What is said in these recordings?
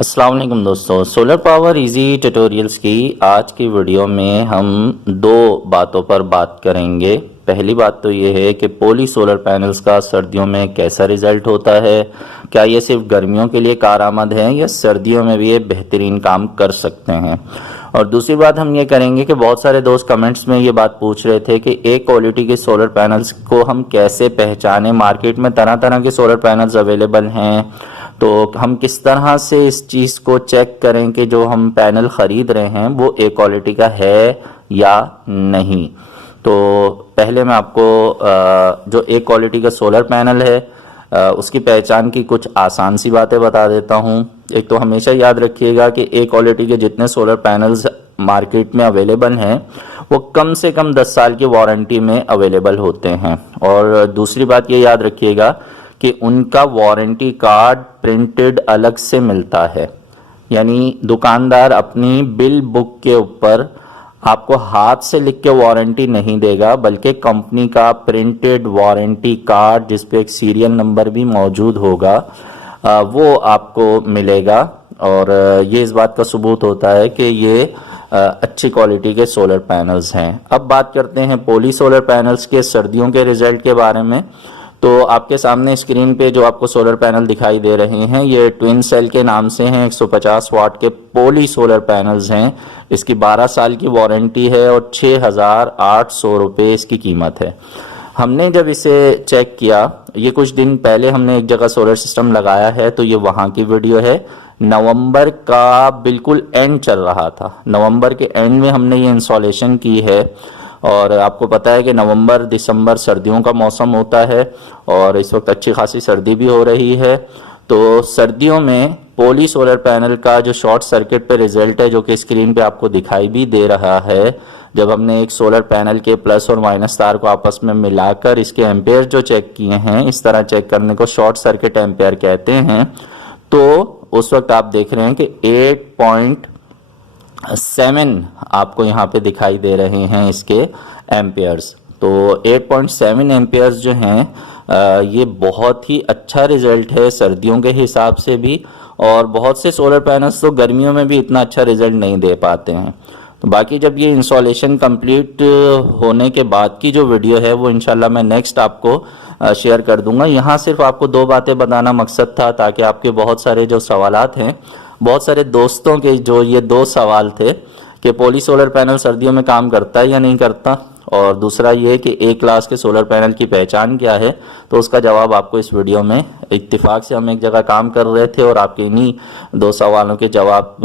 अस्सलाम वालेकुम दोस्तों, सोलर पावर इजी ट्यूटोरियल्स की आज की वीडियो में हम दो बातों पर बात करेंगे। पहली बात तो ये है कि पोली सोलर पैनल्स का सर्दियों में कैसा रिज़ल्ट होता है, क्या ये सिर्फ गर्मियों के लिए कारआमद है या सर्दियों में भी ये बेहतरीन काम कर सकते हैं। और दूसरी बात हम ये करेंगे कि बहुत सारे दोस्त कमेंट्स में ये बात पूछ रहे थे कि एक क्वालिटी के सोलर पैनल्स को हम कैसे पहचानें। मार्केट में तरह तरह के सोलर पैनल्स अवेलेबल हैं, तो हम किस तरह से इस चीज़ को चेक करें कि जो हम पैनल ख़रीद रहे हैं वो ए क्वालिटी का है या नहीं। तो पहले मैं आपको जो ए क्वालिटी का सोलर पैनल है उसकी पहचान की कुछ आसान सी बातें बता देता हूँ। एक तो हमेशा याद रखिएगा कि ए क्वालिटी के जितने सोलर पैनल्स मार्केट में अवेलेबल हैं वो कम से कम 10 साल की वारंटी में अवेलेबल होते हैं। और दूसरी बात ये याद रखिएगा कि उनका वारंटी कार्ड प्रिंटेड अलग से मिलता है, यानी दुकानदार अपनी बिल बुक के ऊपर आपको हाथ से लिख के वारंटी नहीं देगा, बल्कि कंपनी का प्रिंटेड वारंटी कार्ड जिस पे एक सीरियल नंबर भी मौजूद होगा वो आपको मिलेगा। और ये इस बात का सबूत होता है कि ये अच्छी क्वालिटी के सोलर पैनल्स हैं। अब बात करते हैं पोली सोलर पैनल्स के सर्दियों के रिजल्ट के बारे में। तो आपके सामने स्क्रीन पे जो आपको सोलर पैनल दिखाई दे रहे हैं ये ट्विन सेल के नाम से हैं, 150 वाट के पोली सोलर पैनल्स हैं। इसकी 12 साल की वारंटी है और 6,800 रुपये इसकी कीमत है। हमने जब इसे चेक किया, ये कुछ दिन पहले हमने एक जगह सोलर सिस्टम लगाया है, तो ये वहाँ की वीडियो है। नवंबर का बिल्कुल एंड चल रहा था, नवंबर के एंड में हमने ये इंस्टॉलेशन की है। और आपको पता है कि नवंबर दिसंबर सर्दियों का मौसम होता है और इस वक्त अच्छी खासी सर्दी भी हो रही है। तो सर्दियों में पोली सोलर पैनल का जो शॉर्ट सर्किट पे रिजल्ट है, जो कि स्क्रीन पे आपको दिखाई भी दे रहा है, जब हमने एक सोलर पैनल के प्लस और माइनस तार को आपस में मिलाकर इसके एम्पेयर जो चेक किए हैं, इस तरह चेक करने को शॉर्ट सर्किट एम्पेयर कहते हैं। तो उस वक्त आप देख रहे हैं कि 8.7 आपको यहाँ पे दिखाई दे रहे हैं इसके एम्पेयर्स। तो 8.7 एम्पेयर्स जो हैं ये बहुत ही अच्छा रिजल्ट है सर्दियों के हिसाब से भी। और बहुत से सोलर पैनल्स तो गर्मियों में भी इतना अच्छा रिजल्ट नहीं दे पाते हैं। तो बाकी जब ये इंस्टॉलेशन कंप्लीट होने के बाद की जो वीडियो है वो इंशाल्लाह मैं नेक्स्ट आपको शेयर कर दूंगा। यहाँ सिर्फ आपको दो बातें बताना मकसद था, ताकि आपके बहुत सारे जो सवालात हैं, बहुत सारे दोस्तों के जो ये दो सवाल थे कि पोली सोलर पैनल सर्दियों में काम करता है या नहीं करता, और दूसरा ये कि ए क्लास के सोलर पैनल की पहचान क्या है, तो उसका जवाब आपको इस वीडियो में इत्तेफाक से हम एक जगह काम कर रहे थे और आपके इन्हीं दो सवालों के जवाब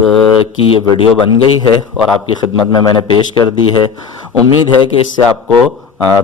की ये वीडियो बन गई है और आपकी खिदमत में मैंने पेश कर दी है। उम्मीद है कि इससे आपको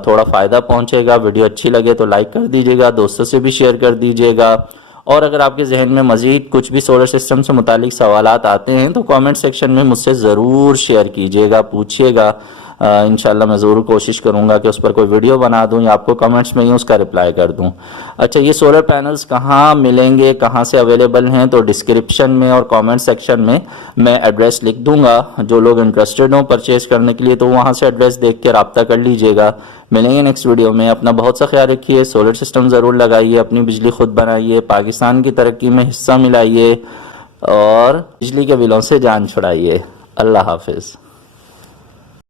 थोड़ा फ़ायदा पहुँचेगा। वीडियो अच्छी लगे तो लाइक कर दीजिएगा, दोस्तों से भी शेयर कर दीजिएगा। और अगर आपके जहन में मज़ीद कुछ भी सोलर सिस्टम से मुतालिक सवालात आते हैं तो कमेंट सेक्शन में मुझसे ज़रूर शेयर कीजिएगा, पूछिएगा। इंशाल्लाह मैं ज़रूर कोशिश करूंगा कि उस पर कोई वीडियो बना दूं या आपको कमेंट्स में ही उसका रिप्लाई कर दूं। अच्छा, ये सोलर पैनल्स कहाँ मिलेंगे, कहाँ से अवेलेबल हैं, तो डिस्क्रिप्शन में और कमेंट सेक्शन में मैं एड्रेस लिख दूंगा। जो लोग इंटरेस्टेड हों परचेज़ करने के लिए तो वहाँ से एड्रेस देख के रब्ता कर लीजिएगा। मिलेंगे नेक्स्ट वीडियो में। अपना बहुत सा ख्याल रखिए, सोलर सिस्टम ज़रूर लगाइए, अपनी बिजली खुद बनाइए, पाकिस्तान की तरक्की में हिस्सा मिलाइए और बिजली के बिलों से जान छुड़ाइए। अल्लाह हाफिज़।